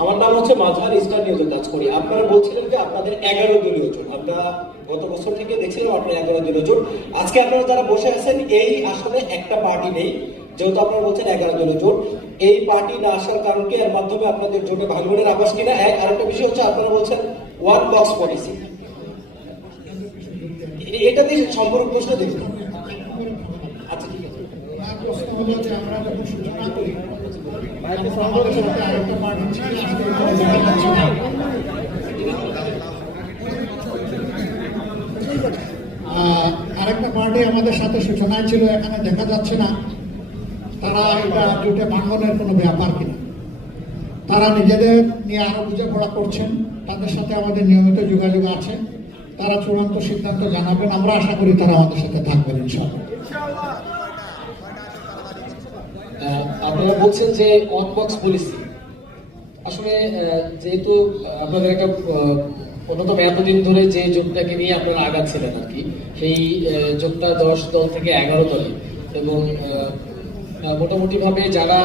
আমার নাম হচ্ছে মাঝার, স্টার নিউজে কাজ করি। আপনারা বলছিলেন যে আপনাদের 11 দলীয় জোট, আমরা গত বছর থেকে দেখছিলাম আপনার 11 দলীয় জোট। আজকে আপনারা যারা বসে আছেন এই আসলে একটা পার্টি নেই, যেহেতু আপনারা বলছেন 11 দলীয় জোট, এই পার্টি না আসার কারণ কি, এর মাধ্যমে আপনাদের জোটে ভাই বোনের আবাস কিনা। আরেকটা বিষয় হচ্ছে আপনারা বলছেন ওয়ান বক্স পলিসি, এটা দিয়ে সম্পূর্ণ প্রশ্ন দেখুন। আচ্ছা ঠিক আছে, আরেকটা পার্টি আমাদের সাথে সূচনায় ছিল, এখানে দেখা যাচ্ছে না তারা এটা জোটে ভাঙনের কোনো ব্যাপার কিনা। তারা নিজেদের নিয়ে আরো বোঝাপড়া করছেন, তাদের সাথে আমাদের নিয়মিত যোগাযোগ আছে। তারা চূড়ান্ত সিদ্ধান্ত জানাবেন, আমরা আশা করি তারা আমাদের সাথে থাকবেন ইনশাআল্লাহ। আপনারা বলছেন যে ওয়ান বক্স পলিসি, আসলে যেহেতু আপনাদের একটা অন্যতম এতদিন ধরে যে জোটটাকে নিয়ে আপনারা আগাচ্ছিলেন আর কি, সেই জোটটা 10 দল থেকে 11 দলে, এবং মোটামুটি ভাবে যারা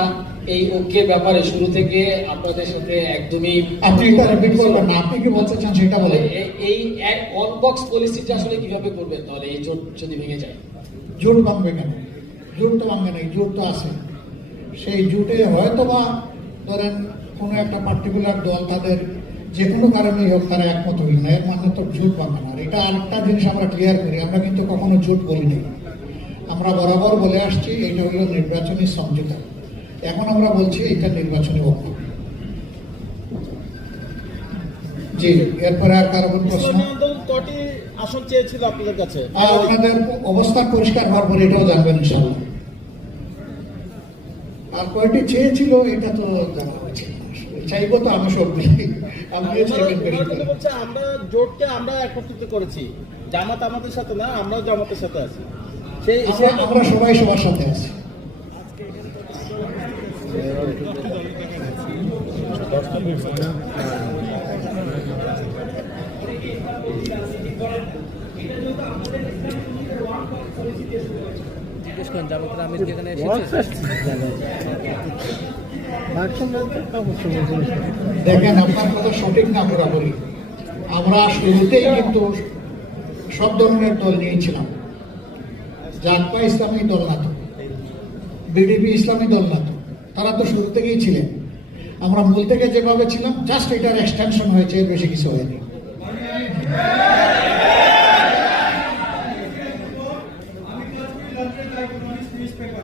এই ঐক্যের ব্যাপারে শুরু থেকে আপনাদের সাথে একদমই, আপনি এটা রিপিট করবেন না, আপনি কি বলতে চান সেটা বলেন। এই এক ওয়ান বক্স পলিসিটা আসলে কিভাবে করবেন তাহলে এই জোট যদি ভেঙে যায়? জোট ভাঙবে কেন? জোট তো ভাঙবে না, জোট তো আছে। সেই জোটে হয়তো বা ধরেন কোনো একটা পার্টিকুলার দল তাদের যে কোনো কারণেই হোক তারা একমত হইল না, এর মানে তো জোট ভাঙবে না। এটা আরেকটা জিনিস আমরা ক্লিয়ার করি, আমরা কিন্তু কখনো জোট বলি নাই। আমরা বরাবর বলে আসছি এটা হলো নির্বাচনী সমঝোতা, এখন আমরা বলছি এটা নির্বাচনী ঐক্য। জি, এরপরে আর কারো কোনো প্রশ্ন? কটি আসন চেয়েছিল আপনাদের কাছে? আপনাদের অবস্থান পরিষ্কার হওয়ার পরে এটাও জানবেন ইনশাআল্লাহ। আর কয়টি চেয়েছিল এটা তো জানা হচ্ছে, চাইবো তো আমি সব দিই। আমরা জোটকে আমরা একত্রিত করেছি, জামাত আমাদের সাথে না, আমরাও জামাতের সাথে আছি। আমরা সবাই সবার সাথে আছি। দেখেন, আপনার কথা সঠিক না পুরাপুরি। আমরা শুরুতেই কিন্তু সব ধরনের দল নিয়েছিলাম। জাকপা ইসলামী দল না তো, বিডিপি ইসলামী দল না তো, তারা তো শুরু থেকেই ছিলেন। আমরা মূল থেকে যেভাবে ছিলাম, জাস্ট এটার এক্সটেনশন হয়েছে, এর বেশি কিছু হয়নি।